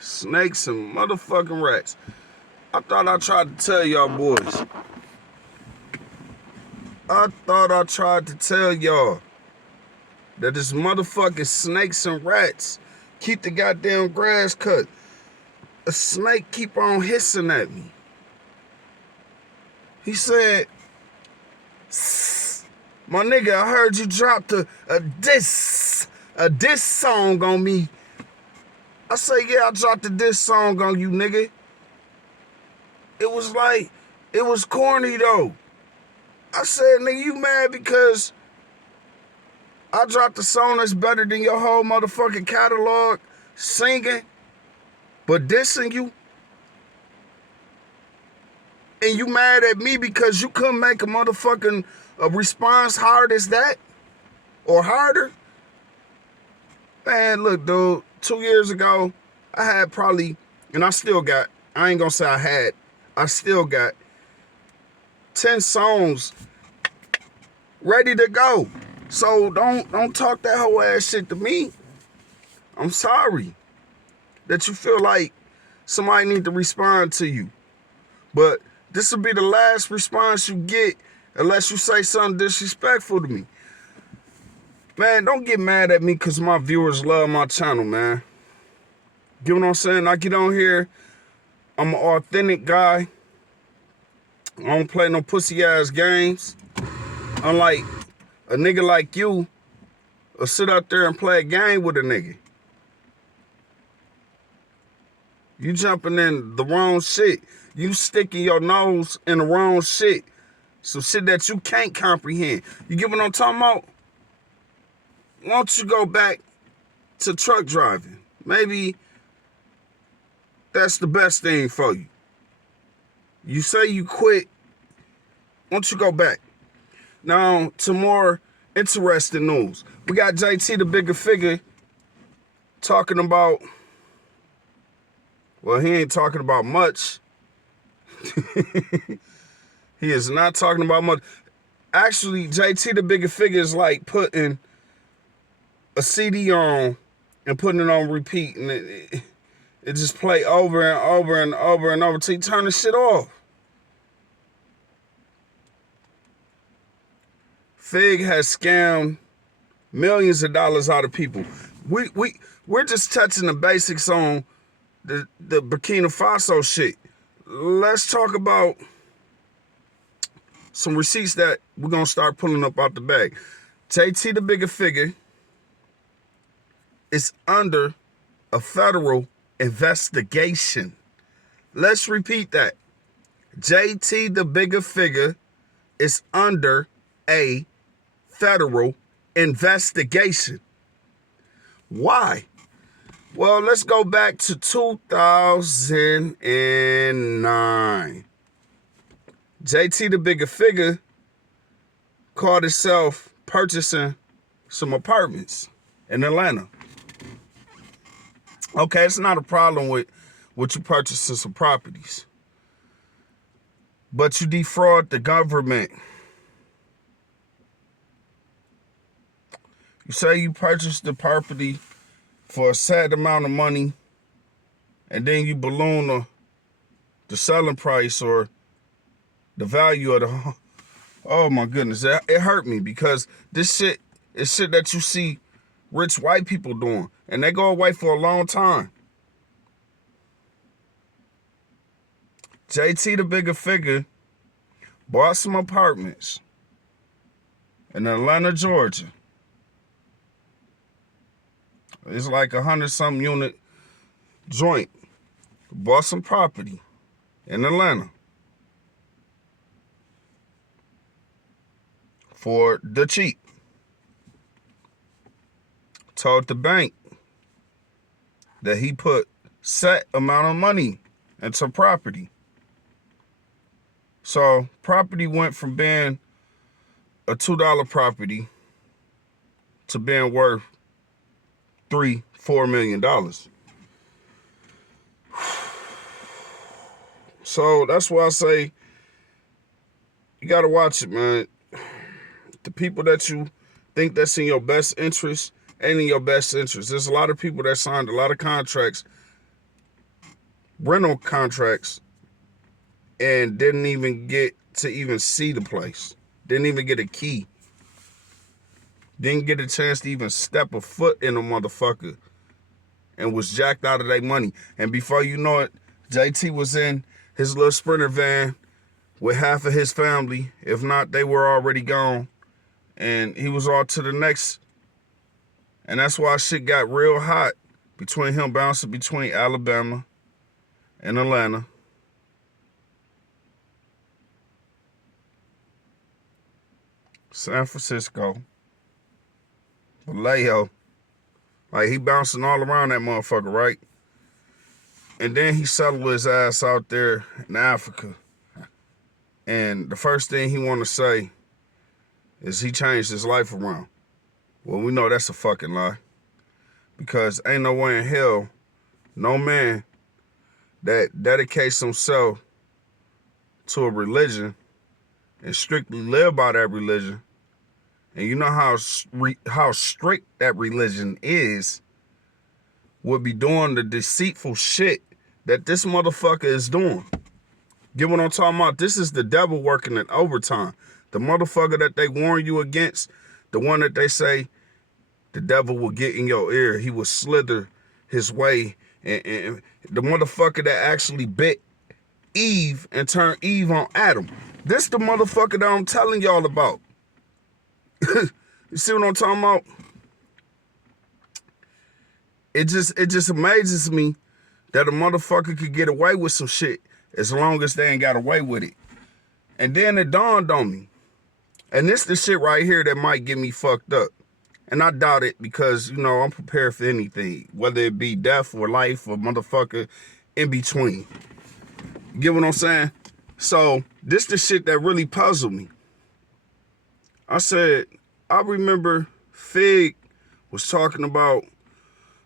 Snakes and motherfucking rats. I thought I tried to tell y'all boys. I thought I tried to tell y'all that this motherfucking snakes and rats keep the goddamn grass cut. A snake keep on hissing at me. He said, my nigga, I heard you dropped a diss song on me. I say, yeah, I dropped a diss song on you, nigga. It was corny though. I said, nigga, you mad because I dropped a song that's better than your whole motherfucking catalog singing, but dissing you? And you mad at me because you couldn't make a motherfucking response hard as that? Or harder? Man, look, dude, 2 years ago, I had probably, and I still got, I ain't gonna say I still got 10 songs ready to go. So don't talk that whole ass shit to me. I'm sorry that you feel like somebody need to respond to you. But this will be the last response you get unless you say something disrespectful to me. Man, don't get mad at me because my viewers love my channel, man. You know what I'm saying? I get on here, I'm an authentic guy. I don't play no pussy ass games. Unlike a nigga like you will sit out there and play a game with a nigga. You jumping in the wrong shit. You sticking your nose in the wrong shit. Some shit that you can't comprehend. You get what I'm talking about? Why don't you go back to truck driving? Maybe that's the best thing for you. You say you quit. Why don't you go back? Now, to more interesting news. We got JT the Bigga Figga talking about, well, he ain't talking about much. He is not talking about much. Actually, JT the Bigga Figga is like putting a CD on and putting it on repeat, and it just play over and over and over and over till you turn the shit off. Fig has scammed millions of dollars out of people. We're just touching the basics on the Burkina Faso shit. Let's talk about some receipts that we're gonna start pulling up out the bag. JT the Bigga Figga is under a federal investigation. Let's repeat that. JT the Bigga Figga is under a federal investigation. Why? Well, let's go back to 2009. JT the Bigga Figga caught himself purchasing some apartments in Atlanta. Okay, it's not a problem with you purchasing some properties, but you defraud the government. You say you purchased the property for a set amount of money, and then you balloon the selling price or the value of the. Oh my goodness, it hurt me because this shit is shit that you see rich white people doing, and they go away for a long time. JT the Bigga Figga bought some apartments in Atlanta, Georgia. It's like 100-something unit joint. Bought some property in Atlanta for the cheap. Told the bank that he put set amount of money into property. So property went from being a $2 property to being worth $3-4 million. So that's why I say you gotta watch it, man. The people that you think that's in your best interest ain't in your best interest. There's a lot of people that signed a lot of contracts rental contracts and didn't even get to even see the place. Didn't even get a key. Didn't get a chance to even step a foot in a motherfucker and was jacked out of their money. And before you know it, JT was in his little Sprinter van with half of his family. If not, they were already gone. And he was on to the next. And that's why shit got real hot between him bouncing between Alabama and Atlanta. San Francisco. Vallejo. Like, he bouncing all around that motherfucker, right? And then he settled his ass out there in Africa. And the first thing he want to say is he changed his life around. Well, we know that's a fucking lie. Because ain't no way in hell no man that dedicates himself to a religion and strictly live by that religion, and you know how strict that religion is, would be doing the deceitful shit that this motherfucker is doing. Get what I'm talking about? This is the devil working in overtime. The motherfucker that they warn you against, the one that they say the devil will get in your ear, he will slither his way, and the motherfucker that actually bit Eve and turned Eve on Adam. This the motherfucker that I'm telling y'all about. You see what I'm talking about? It just amazes me that a motherfucker could get away with some shit as long as they ain't got away with it. And then it dawned on me. And this the shit right here that might get me fucked up. And I doubt it because, you know, I'm prepared for anything. Whether it be death or life or motherfucker in between. You get what I'm saying? So, this the shit that really puzzled me. I said, I remember Fig was talking about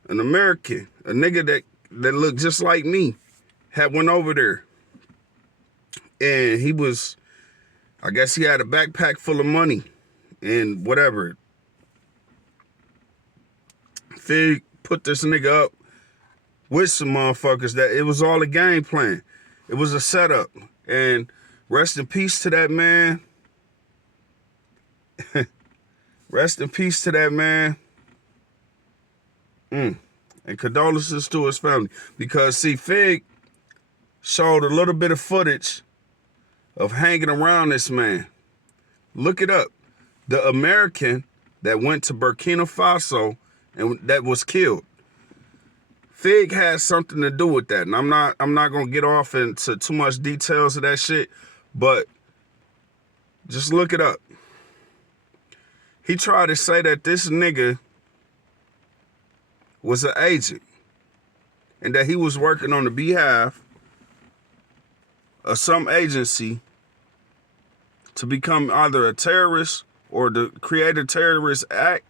an American, a nigga that looked just like me, had went over there. And he was, I guess he had a backpack full of money and whatever. Fig put this nigga up with some motherfuckers that it was all a game plan. It was a setup. And rest in peace to that man. Rest in peace to that man. And condolences to his family. Because, see, Fig showed a little bit of footage of hanging around this man. Look it up. The American that went to Burkina Faso and that was killed. Fig has something to do with that. And I'm not gonna get off into too much details of that shit, but just look it up. He tried to say that this nigga was an agent and that he was working on the behalf of some agency to become either a terrorist or to create a terrorist act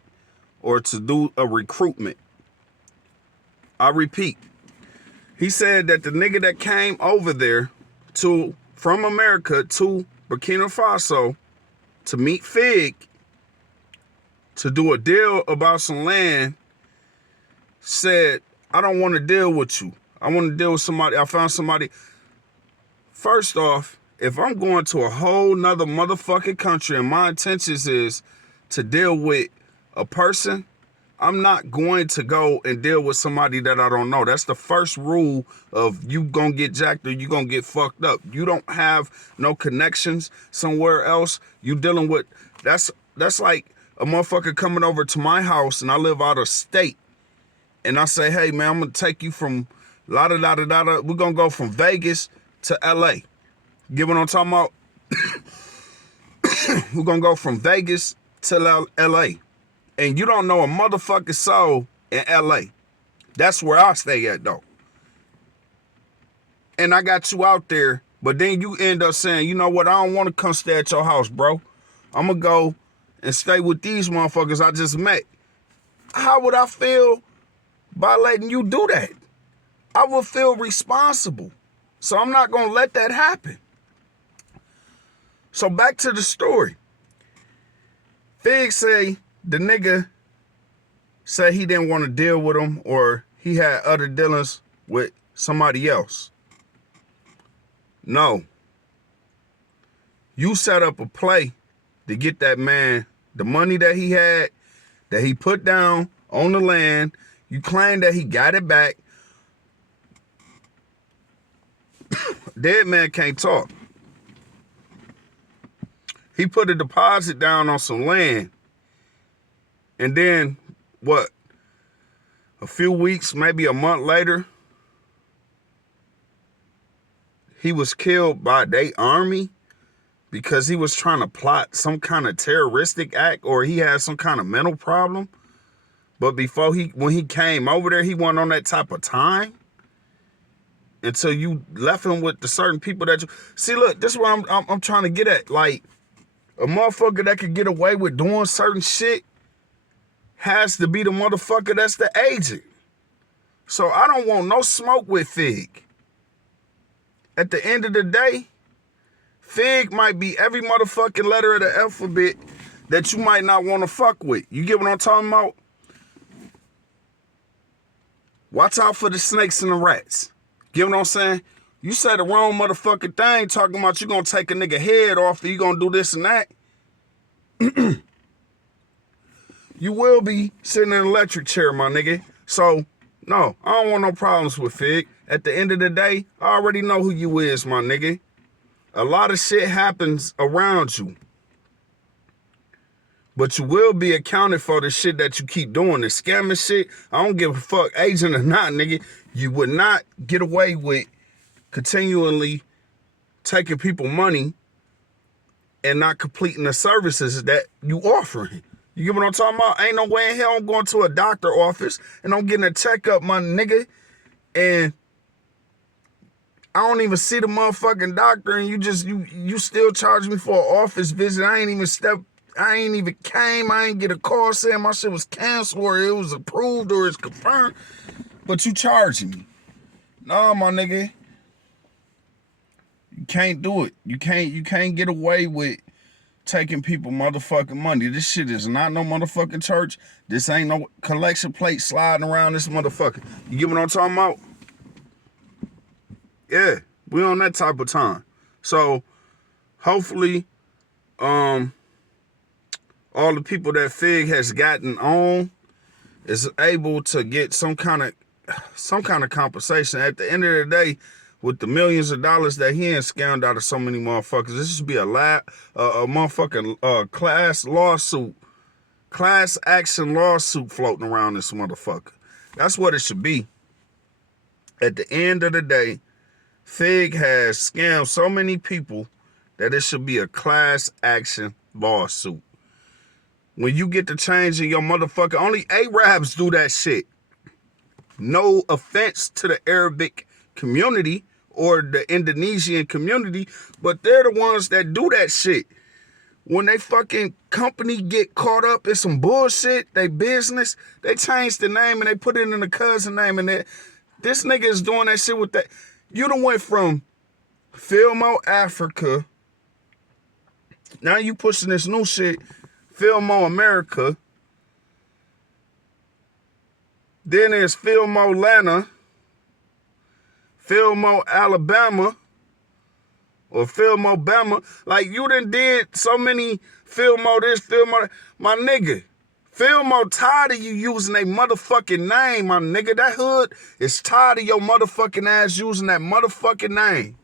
or to do a recruitment. I repeat, he said that the nigga that came over there from America to Burkina Faso to meet Fig to do a deal about some land said, I don't want to deal with you. I want to deal with somebody. I found somebody. First off, if I'm going to a whole nother motherfucking country and my intentions is to deal with a person, I'm not going to go and deal with somebody that I don't know. That's the first rule of you gonna get jacked or you gonna get fucked up. You don't have no connections somewhere else. You dealing with, that's like a motherfucker coming over to my house and I live out of state. And I say, hey man, I'm gonna take you from la-da-da-da-da-da. We're gonna go from Vegas to LA. Get what I'm talking about? We're gonna go from Vegas to LA. And you don't know a motherfucking soul in LA. That's where I stay at though. And I got you out there, but then you end up saying, you know what, I don't want to come stay at your house, bro. I'm gonna go and stay with these motherfuckers I just met. How would I feel by letting you do that? I would feel responsible. So I'm not gonna let that happen. So back to the story. Fig say the nigga said he didn't want to deal with him or he had other dealings with somebody else. No. You set up a play to get that man the money that he had, that he put down on the land. You claim that he got it back. Dead man can't talk. He put a deposit down on some land. And then, what? A few weeks, maybe a month later, he was killed by their army because he was trying to plot some kind of terroristic act, or he had some kind of mental problem. But when he came over there, he wasn't on that type of time. Until you left him with the certain people that you see. Look, this is what I'm trying to get at. Like, a motherfucker that could get away with doing certain shit has to be the motherfucker that's the agent. So I don't want no smoke with Fig. At the end of the day, Fig might be every motherfucking letter of the alphabet that you might not want to fuck with. You get what I'm talking about? Watch out for the snakes and the rats. Get what I'm saying? You say the wrong motherfucking thing talking about you gonna take a nigga head off or you gonna do this and that. You will be sitting in an electric chair, my nigga. So, no, I don't want no problems with Fig. At the end of the day, I already know who you is, my nigga. A lot of shit happens around you. But you will be accounted for the shit that you keep doing. The scamming shit, I don't give a fuck, agent or not, nigga. You would not get away with continually taking people money and not completing the services that you offering. You get what I'm talking about? Ain't no way in hell I'm going to a doctor office and I'm getting a checkup, my nigga, and I don't even see the motherfucking doctor, and you still charge me for an office visit. I ain't even came. I ain't get a call saying my shit was canceled or it was approved or it's confirmed. But you charging me. Nah, my nigga. You can't do it. You can't get away with taking people motherfucking money. This shit is not no motherfucking church. This ain't no collection plate sliding around this motherfucker. You get what I'm talking about? Yeah, we on that type of time. So hopefully, all the people that Fig has gotten on is able to get some kind of compensation. At the end of the day, with the millions of dollars that he ain't scammed out of so many motherfuckers, this should be a motherfucking class action lawsuit floating around this motherfucker. That's what it should be. At the end of the day, Fig has scammed so many people that it should be a class action lawsuit. When you get the change in your motherfucker, only Arabs do that shit. No offense to the Arabic community or the Indonesian community, but they're the ones that do that shit. When they fucking company get caught up in some bullshit, they business, they change the name and they put it in the cousin name, and this nigga is doing that shit with that. You done went from Filmo Africa, now you pushing this new shit, Filmo America. Then there's Filmo Atlanta, Filmo Alabama, or Filmo Bama. Like, you done did so many Filmo this, Filmo that. My nigga, Filmo tired of you using a motherfucking name, my nigga. That hood is tired of your motherfucking ass using that motherfucking name.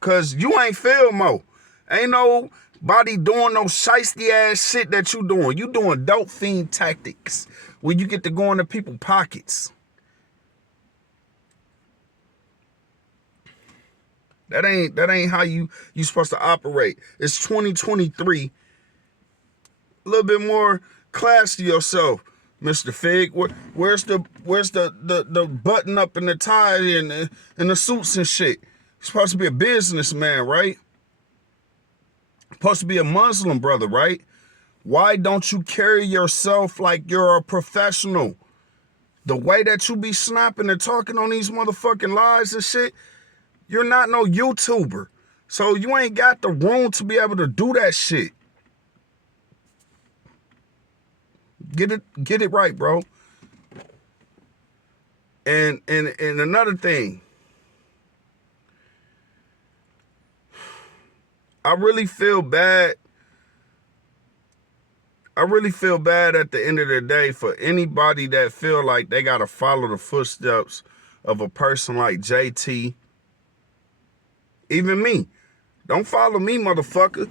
Cause you ain't Filmo. Ain't nobody doing no shiesty ass shit that you doing. You doing dope fiend tactics where you get to go into people's pockets. That ain't how you supposed to operate. It's 2023. A little bit more class to yourself, Mr. Fig. Where's the button up and the tie and the suits and shit? You're supposed to be a businessman, right? Supposed to be a Muslim brother, right? Why don't you carry yourself like you're a professional? The way that you be snapping and talking on these motherfucking lies and shit, you're not no YouTuber. So you ain't got the room to be able to do that shit. Get it right, bro. And another thing, I really feel bad. I really feel bad at the end of the day for anybody that feel like they gotta follow the footsteps of a person like JT. Even me. Don't follow me, motherfucker.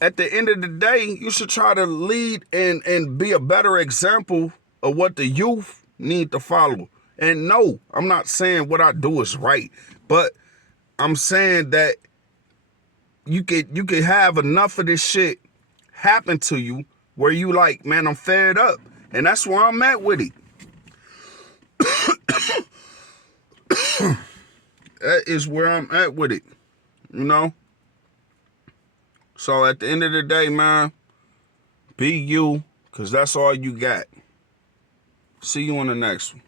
At the end of the day, you should try to lead and be a better example of what the youth need to follow. And no, I'm not saying what I do is right, but I'm saying that you could have enough of this shit happen to you where you like, man, I'm fed up. And that's where I'm at with it. That is where I'm at with it. You know? So at the end of the day, man, be you, because that's all you got. See you on the next one.